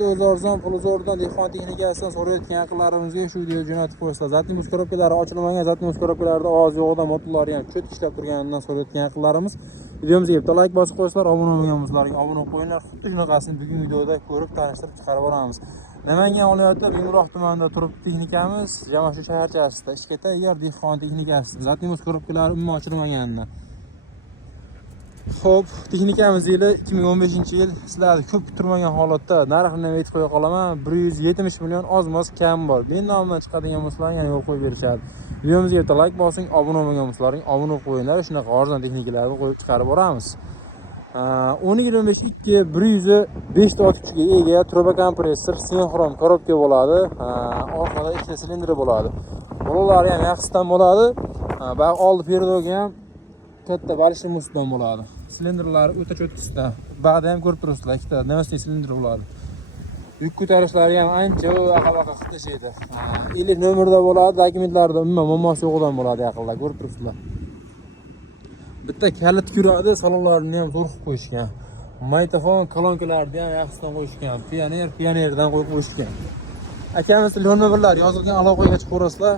narxi o'zi arzon, puli zo'rdan dehqon texnikasidan so'rayotgan yaqinlarimizga shu videoni jo'natib qo'yasizlar. Zatimiz korobkalari ochilmagan, zatimiz korobkalarida oz yo'g'idan motorlari ham cho't ishlab turganidan so'rayotgan yaqinlarimiz videomizga bitta like bosib qo'ysalar, obuna bo'lganimizlarga obuna bo'lib qo'yinglar. Xuddi shunaqasini bugun videoda ko'rib tanishtirib chiqarib boramiz. Namangan viloyati Rimroq tumanida turibdi texnikamiz, Jamashu shaharchasida ishga tayyor dehqon texnikasi. Zatimiz korobkalari umuman ochilmaganidan. Xo'p, texnikamiz yili 2015-yil. Sizlarni ko'p kutilmagan holatda narxini aytib qo'ya qolaman. 170 million oz-moz kam bor. Men nomidan chiqadigan bo'lsalar yana yo'l qo'yib berishadi. Videomizga bitta like bosing, obuna bo'lmagan bo'lsalaring obuna qo'yinglar. Shunaqa arzon texnikalarni qo'yib chiqarib boramiz. 1025 105 ta ot kuchiga ega turbo kompressor, sinxron korobka bo'ladi. Orqada ikkita silindri bo'ladi. Ular ham yaxshidan bo'ladi. Va oldi perdoga ham katta balishli musdan bo'ladi. Silindrlari o'ta cho'tkisda. Ba'da ham ko'rib turibsizlar, ikkita navasli silindr bo'ladi. Yuk ko'tarishlari ham ancha aqa-baqa qilishadi. 50 nomerda bo'ladi, dokumentlarda umuman muammosi yo'qdan bo'ladi yaqinda, ko'rib turibsizlar. Bitta kalit yuradi, salonlarini ham zo'r qilib qo'yishgan. Magnitofon kolonkalarni ham yaxshidan qo'yishgan. Pionerdan qo'yib qo'yishgan. Akamiz telefon nomerlari yozilgan, aloqaga chiqib ko'rasizlar.